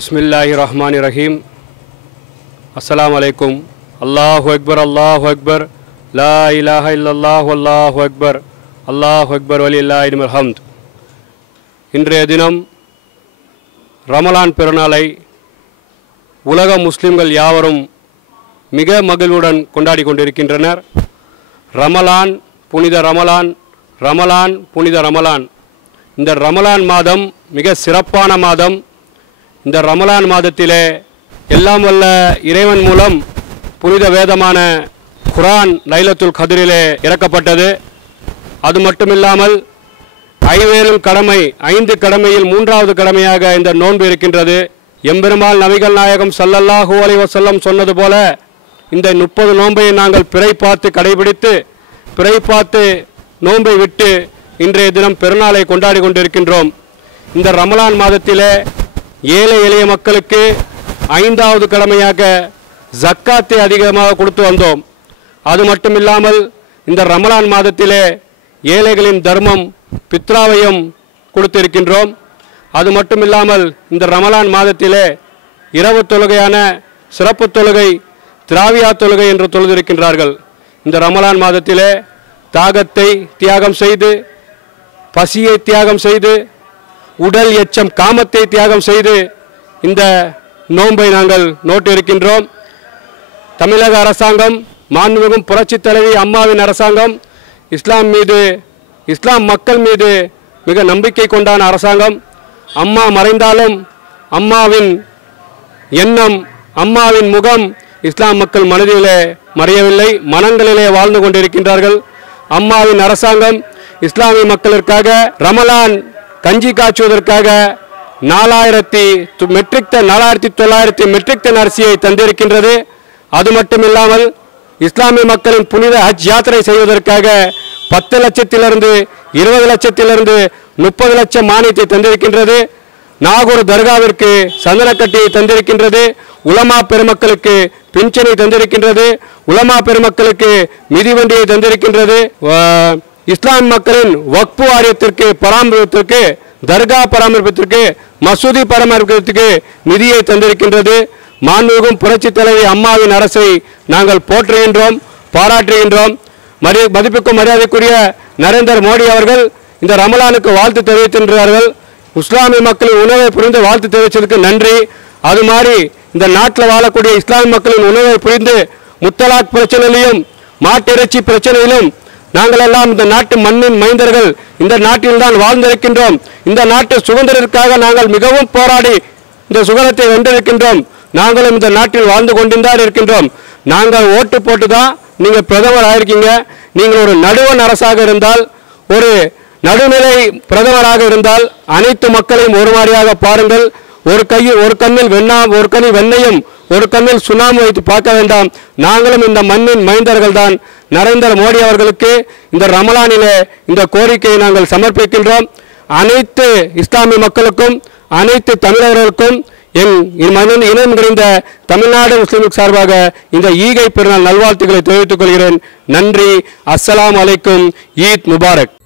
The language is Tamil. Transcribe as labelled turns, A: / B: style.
A: பிஸ்மில்லாஹி ரஹ்மான் ரஹீம் அஸ்லாம் அலைக்கும் அல்லாஹு அக்பர் அல்லாஹு அக்பர் லா இலாஹ இல்லாஹ் அல்லாஹு அக்பர் அல்லாஹு அக்பர் வலி இல்லா ஹம்த் இன்றைய தினம் ரமலான் பெருநாளை உலக முஸ்லிம்கள் யாவரும் மிக மகிழ்வுடன் கொண்டாடி கொண்டிருக்கின்றனர். ரமலான் புனித ரமலான் ரமலான் புனித ரமலான். இந்த ரமலான் மாதம் மிக சிறப்பான மாதம். இந்த ரமலான் மாதத்திலே எல்லாம் வல்ல இறைவன் மூலம் புனித வேதமான குரான் லைலத்துல் கதிரிலே இறக்கப்பட்டது. அது மட்டுமில்லாமல் ஐவேலும் கடமை ஐந்து கடமையில் மூன்றாவது கடமையாக இந்த நோன்பு இருக்கின்றது. எம்பெருமாள் நபிகள் நாயகம் ஸல்லல்லாஹு அலைஹி வசல்லம் சொன்னது போல இந்த முப்பது நோன்பை நாங்கள் பிறை பார்த்து கடைபிடித்து பிறை பார்த்து நோன்பை விட்டு இன்றைய தினம் பெருநாளை கொண்டாடி கொண்டிருக்கின்றோம். இந்த ரமலான் மாதத்திலே ஏழை எளிய மக்களுக்கு ஐந்தாவது கடமையாக ஜக்காத்தை அதிகமாக கொடுத்து வந்தோம். அது மட்டும் இல்லாமல் இந்த ரமலான் மாதத்திலே ஏழைகளின் தர்மம் பித்ராவையும் கொடுத்திருக்கின்றோம். அது மட்டும் இல்லாமல் இந்த ரமலான் மாதத்திலே இரவு தொழுகையான சிறப்பு தொழுகை திராவியா தொழுகை என்று தொழுதிருக்கின்றார்கள். இந்த ரமலான் மாதத்திலே தாகத்தை தியாகம் செய்து பசியை தியாகம் செய்து உடல் எச்சம் காமத்தை தியாகம் செய்து இந்த நோன்பை நாங்கள் நோட்டு இருக்கின்றோம் தமிழக அரசாங்கம் மாண்புமிகும் புரட்சித் தலைவி அம்மாவின் அரசாங்கம் இஸ்லாம் மீது இஸ்லாம் மக்கள் மீது மிக நம்பிக்கை கொண்டான அரசாங்கம். அம்மா மறைந்தாலும் அம்மாவின் எண்ணம் அம்மாவின் முகம் இஸ்லாம் மக்கள் மனதிலே மறையவில்லை மனங்களிலே வாழ்ந்து கொண்டிருக்கின்றார்கள். அம்மாவின் அரசாங்கம் இஸ்லாமிய மக்களுக்காக ரமலான் கஞ்சி காய்ச்சுவதற்காக நாலாயிரத்தி மெட்ரிக் டன் நாலாயிரத்தி தொள்ளாயிரத்தி மெட்ரிக் டன் அரிசியை தந்திருக்கின்றது. அது மட்டுமில்லாமல் இஸ்லாமிய மக்களின் புனித ஹஜ் யாத்திரை செய்வதற்காக பத்து லட்சத்திலிருந்து இருபது லட்சத்திலிருந்து முப்பது லட்சம் மானியத்தை தந்திருக்கின்றது. நாகூர் தர்காவிற்கு சந்தனக்கட்டியை தந்திருக்கின்றது. உலமா பெருமக்களுக்கு பிஞ்சனை தந்திருக்கின்றது. உலமா பெருமக்களுக்கு மிதிவண்டியை தந்திருக்கின்றது. இஸ்லாம் மக்களின் வக்பு வாரியத்திற்கு பராமரிப்பதற்கு தர்கா பராமரிப்பதற்கு மசூதி பராமரிப்பதற்கு நிதியை தந்திருக்கின்றது. மாண்புமிகும் புரட்சித் தலைவி அம்மாவின் அரசை நாங்கள் போற்றுகின்றோம் பாராட்டுகின்றோம். மரி மதிப்புக்கும் மரியாதைக்குரிய நரேந்திர மோடி அவர்கள் இந்த ரமலானுக்கு வாழ்த்து தெரிவித்திருக்கிறார்கள். இஸ்லாமிய மக்களின் உணவை புரிந்து வாழ்த்து தெரிவித்ததற்கு நன்றி. அது மாதிரி இந்த நாட்டில் வாழக்கூடிய இஸ்லாமிய மக்களின் உணவை புரிந்து முத்தலாக் பிரச்சனையிலும் மாட்டிறைச்சி பிரச்சனையிலும் நாங்கள் எல்லாம் இந்த நாட்டு மண்ணின் மைந்தர்கள். இந்த நாட்டில் தான் வாழ்ந்திருக்கின்றோம். இந்த நாட்டு சுதந்திரத்திற்காக நாங்கள் மிகவும் போராடி இந்த சுதந்திரத்தை வென்றிருக்கின்றோம். நாங்களும் இந்த நாட்டில் வாழ்ந்து கொண்டுதான் இருக்கின்றோம். நாங்கள் ஓட்டு போட்டு தான் நீங்கள் பிரதமர் ஆயிருக்கீங்க. நீங்கள் ஒரு நடுவன் அரசாக இருந்தால் ஒரு நடுநிலை பிரதமராக இருந்தால் அனைத்து மக்களையும் ஒரு மாதிரியாக பாருங்கள். ஒரு கையில் ஒரு கண்ணில் வெண்ணா ஒரு கனி வெண்ணையும் ஒரு கண்ணில் சுண்ணாம்பு வைத்து பார்க்க வேண்டாம். நாங்களும் இந்த மண்ணின் மைந்தர்கள் தான் நரேந்திர மோடி அவர்களுக்கு இந்த ரமலானிலே இந்த கோரிக்கையை நாங்கள் சமர்ப்பிக்கின்றோம். அனைத்து இஸ்லாமிய மக்களுக்கும் அனைத்து தமிழர்களுக்கும் என் என் இனம் நிறைந்த தமிழ்நாடு முஸ்லிமுக்கு சார்பாக இந்த ஈகை பெருநாள் நல்வாழ்த்துக்களை தெரிவித்துக் கொள்கிறேன். நன்றி. அஸ்ஸலாம் அலைக்கும். ஈத் முபாரக்.